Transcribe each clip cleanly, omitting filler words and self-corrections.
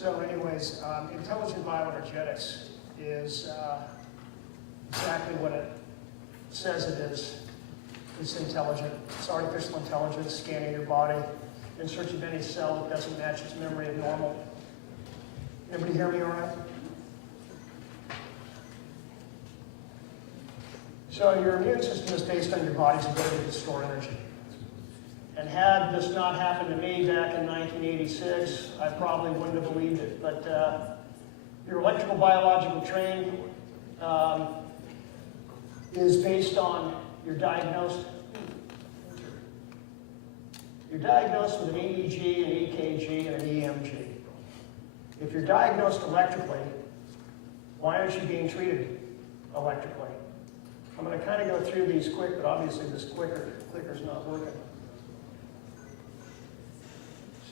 So anyways, intelligent bioenergetics is exactly what it says it is. It's intelligent. It's artificial intelligence scanning your body in search of any cell that doesn't match its memory of normal. Everybody hear me all right? So your immune system is based on your body's ability to store energy. And had this not happened to me back in 1986, I probably wouldn't have believed it. But your electrical biological training is based on you're diagnosed with an EEG, an EKG, and an EMG. If you're diagnosed electrically, why aren't you being treated electrically? I'm going to kind of go through these quick, but obviously this clicker's not working.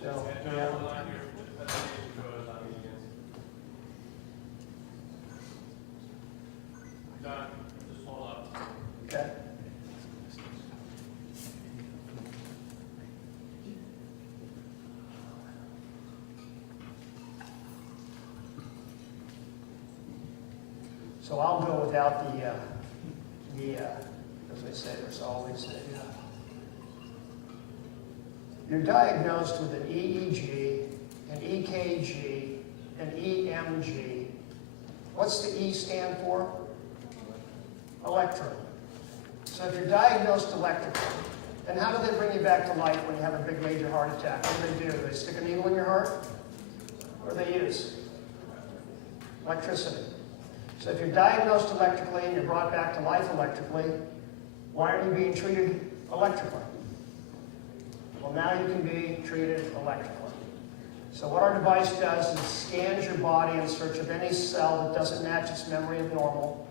So, yeah. Okay. So I'll go without the as I say, there's always you're diagnosed with an EEG, an EKG, an EMG. What's the E stand for? Electro. So if you're diagnosed electrically, then how do they bring you back to life when you have a big major heart attack? What do? They stick a needle in your heart? What do they use? Electricity. So if you're diagnosed electrically and you're brought back to life electrically, why aren't you being treated electrically? Well, now you can be treated electrically. So what our device does is scans your body in search of any cell that doesn't match its memory of normal,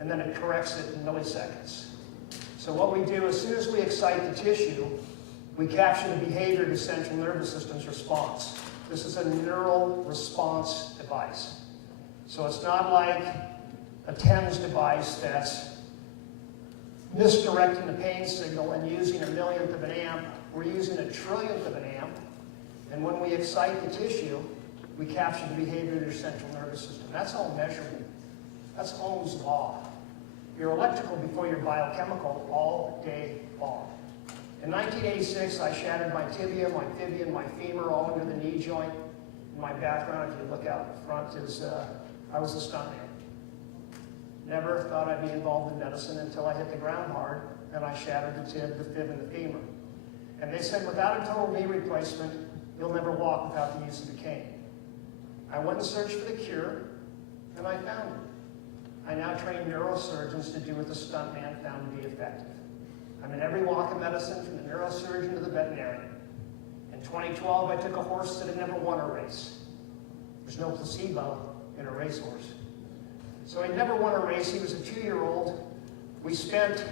and then it corrects it in milliseconds. So what we do, as soon as we excite the tissue, we capture the behavior of the central nervous system's response. This is a neural response device. So it's not like a TENS device that's misdirecting the pain signal and using a millionth of an amp. We're using a trillionth of an amp. And when we excite the tissue, we capture the behavior of your central nervous system. That's all measurable. That's Ohm's law. You're electrical before you're biochemical all day long. In 1986, I shattered my tibia, my fibia, and my femur all under the knee joint. My background, if you look out front, is I was a stuntman. Never thought I'd be involved in medicine until I hit the ground hard and I shattered the tib, the fib, and the femur. And they said, without a total knee replacement, you'll never walk without the use of a cane. I went and searched for the cure, and I found it. I now train neurosurgeons to do what the stuntman found to be effective. I'm in every walk of medicine, from the neurosurgeon to the veterinarian. In 2012, I took a horse that had never won a race. There's no placebo in a racehorse. So he never won a race. He was a 2-year-old. We spent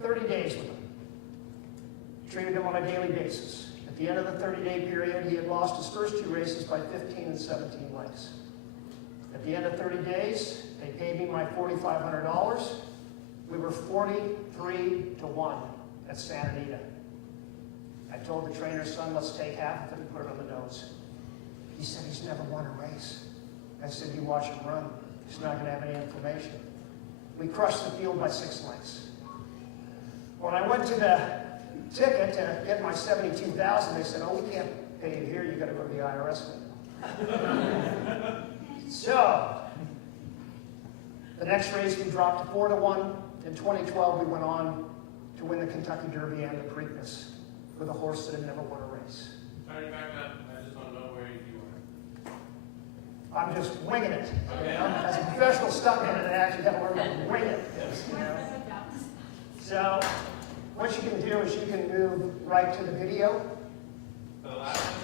30 days with him. Treated him on a daily basis. At the end of the 30-day period, he had lost his first 2 races by 15 and 17 lengths. At the end of 30 days, they paid me my $4,500. We were 43-1 at Santa Anita. I told the trainer's son, let's take half of it and put it on the nose. He said, he's never won a race. I said, you watch him run. He's not going to have any inflammation. We crushed the field by 6 lengths. When I went to the ticket to get my $72,000, they said, oh, we can't pay you here. You got to go to the IRS window. So, the next race we dropped to 4-1. In 2012, we went on to win the Kentucky Derby and the Preakness with a horse that had never won a race. Sorry, back up. I just want to know where you were. I'm just winging it. You know? As a professional stuntman, I actually got to learn to wing it. You know? So, what you can do is you can move right to the video. For the last one?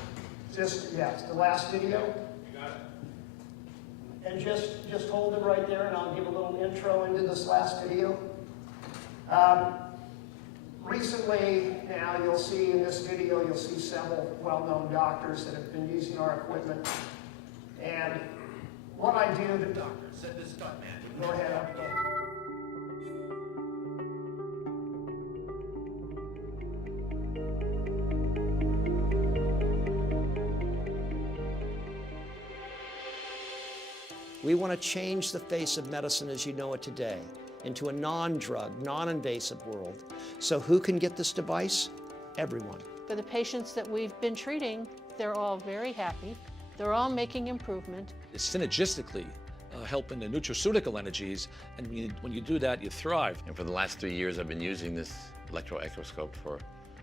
It's the last video. You got it. And just hold it right there, and I'll give a little intro into this last video. Recently, now you'll see in this video, you'll see several well-known doctors that have been using our equipment. And what I do, the doctor said this stuntman. Go ahead, up there. We want to change the face of medicine as you know it today into a non-drug, non-invasive world. So who can get this device? Everyone. For the patients that we've been treating, they're all very happy. They're all making improvement. It's synergistically helping the nutraceutical energies, and when you do that, you thrive. And for the last 3 years, I've been using this electroecoscope for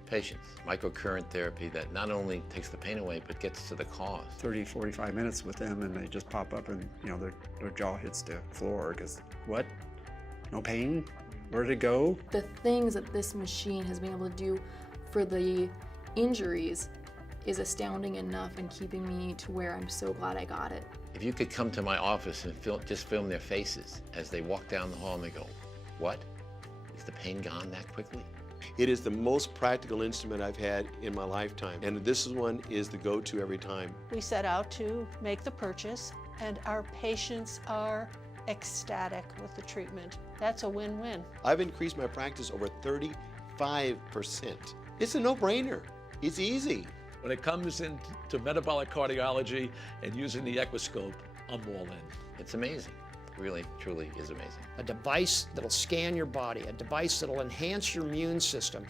patients. Microcurrent therapy that not only takes the pain away, but gets to the cause. 30, 45 minutes with them, and they just pop up and, you know, their jaw hits the floor because, what? No pain? Where did it go? The things that this machine has been able to do for the injuries is astounding enough and keeping me to where I'm so glad I got it. If you could come to my office and just film their faces as they walk down the hall and they go, what? Is the pain gone that quickly? It is the most practical instrument I've had in my lifetime, and this one is the go-to every time. We set out to make the purchase, and our patients are ecstatic with the treatment. That's a win-win. I've increased my practice over 35%. It's a no-brainer. It's easy. When it comes into metabolic cardiology and using the Equiscope, I'm all in. It's amazing. It really, truly is amazing. A device that'll scan your body, a device that'll enhance your immune system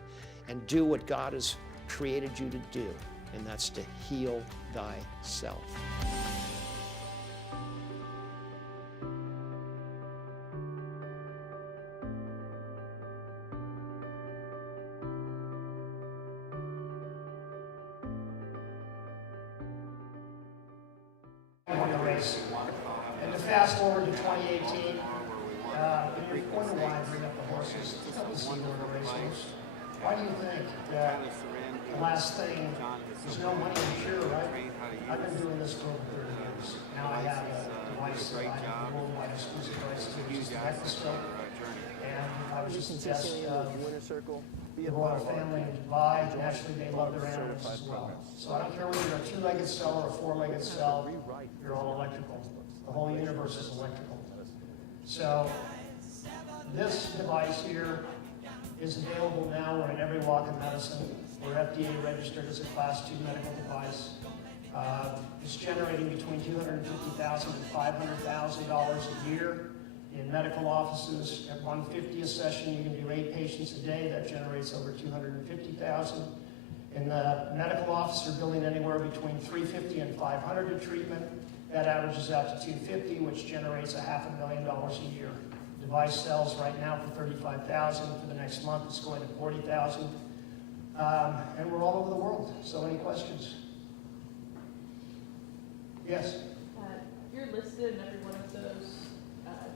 and do what God has created you to do, and that's to heal thyself. Won the race. And to fast forward to 2018, you're wondering why I bring up the horses. That was the race horse. Why do you think that the last thing, there's no money in cure, right? I've been doing this for over 30 years. Now I have a device that I have worldwide exclusive rights to, which is the Equiscope. And I was just the best the royal family in Dubai. Naturally, they love their animals as well. So I don't care whether you're a two-legged cell or a four-legged cell, you're all electrical. The whole universe is electrical. So this device here is available now. We're in every walk of medicine. We're FDA registered as a Class 2 medical device. It's generating between $250,000 and $500,000 a year in medical offices. At $150 a session, you can do 8 patients a day. That generates over $250,000. In the medical office, you're billing anywhere between $350 and $500 a treatment. That averages out to $250, which generates $500,000 a year. Device sells right now for $35,000. For the next month, it's going to $40,000. And we're all over the world. So any questions? Yes? You're listed in every one of those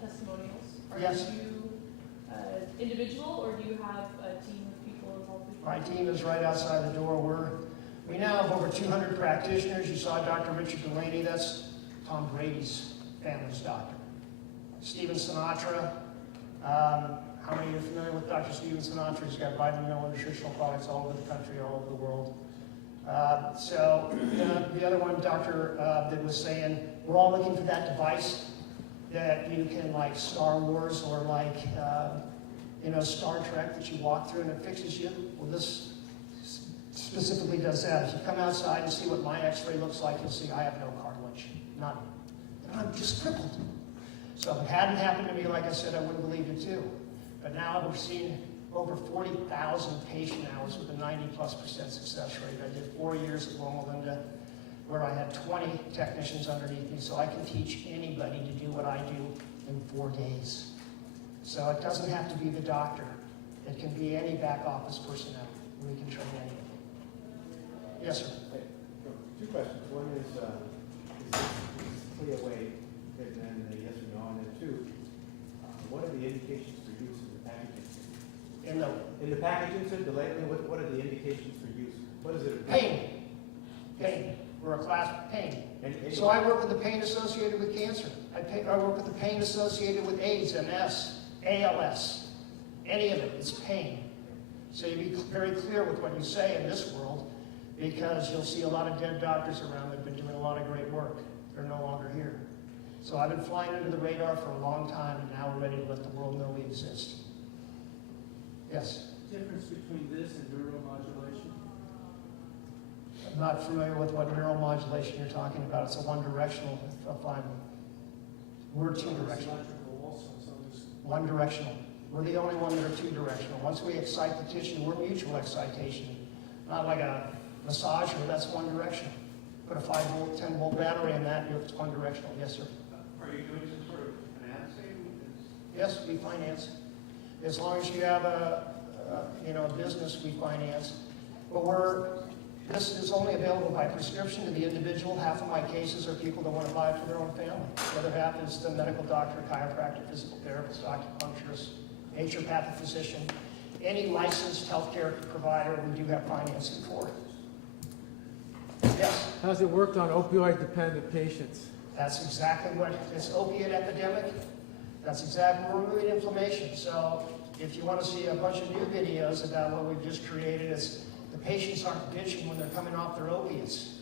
testimonials. Are Yes. you individual, or do you have a team of people involved with you? My team is right outside the door. We now have over 200 practitioners. You saw Dr. Richard Delaney. That's Tom Brady's family's doctor. Stephen Sinatra. How many of you are familiar with Dr. Stephen Sinatra? He's got vitamin mineral nutritional products all over the country, all over the world. So the other one, Dr. that was saying, we're all looking for that device that you can, like Star Wars or like, Star Trek, that you walk through and it fixes you. Well, this specifically does that. If you come outside and see what my x-ray looks like, you'll see I have no cartilage, none. And I'm just crippled. So if it hadn't happened to me, like I said, I wouldn't believe it too. But now we're seeing over 40,000 patient hours with a 90+% success rate. I did 4 years at Loma Linda, where I had 20 technicians underneath me, so I can teach anybody to do what I do in 4 days. So it doesn't have to be the doctor. It can be any back office personnel. We can train anyone. Yes, sir. Hey, 2 questions. One is this clear way, and then a yes or no, and then 2, what are the indications for use in the packaging? In the packaging, sir, the labeling, what are the indications for use? What is it? Pain. Pain. We're a class of pain. So I work with the pain associated with cancer. I work with the pain associated with AIDS, MS, ALS. Any of it, it's pain. So you be very clear with what you say in this world, because you'll see a lot of dead doctors around that have been doing a lot of great work. They're no longer here. So I've been flying under the radar for a long time, and now we're ready to let the world know we exist. Yes? Difference between this and neuromodulation? I'm not familiar with what neuromodulation you're talking about. It's a one-directional fiber. We're two directional. One directional. We're the only one that are two directional. Once we excite the tissue, we're mutual excitation. Not like a massager, that's one directional. Put a 5-volt, 10-volt battery in that, it's one directional. Yes, sir. Are you doing some sort of financing? Yes, we finance. As long as you have a business, we finance. But this is only available by prescription to the individual. Half of my cases are people that want to buy it for their own family. The other half is the medical doctor, chiropractor, physical therapist, acupuncturist, naturopathic physician. Any licensed healthcare provider, we do have financing for. Yes? How's it worked on opioid-dependent patients? That's exactly what, it's opiate epidemic. That's exactly, we're removing inflammation. So if you want to see a bunch of new videos about what we've just created, it's the patients aren't bitching when they're coming off their opiates.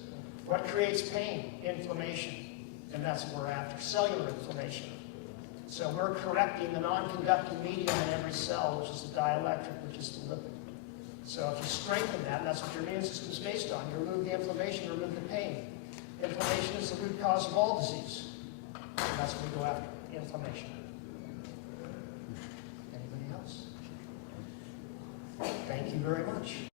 What creates pain? Inflammation. And that's what we're after, cellular inflammation. So we're correcting the non-conducting medium in every cell, which is the dielectric, which is the lipid. So if you strengthen that, and that's what your immune system is based on, you remove the inflammation, you remove the pain. Inflammation is the root cause of all disease. And that's what we go after, inflammation. Anybody else? Thank you very much.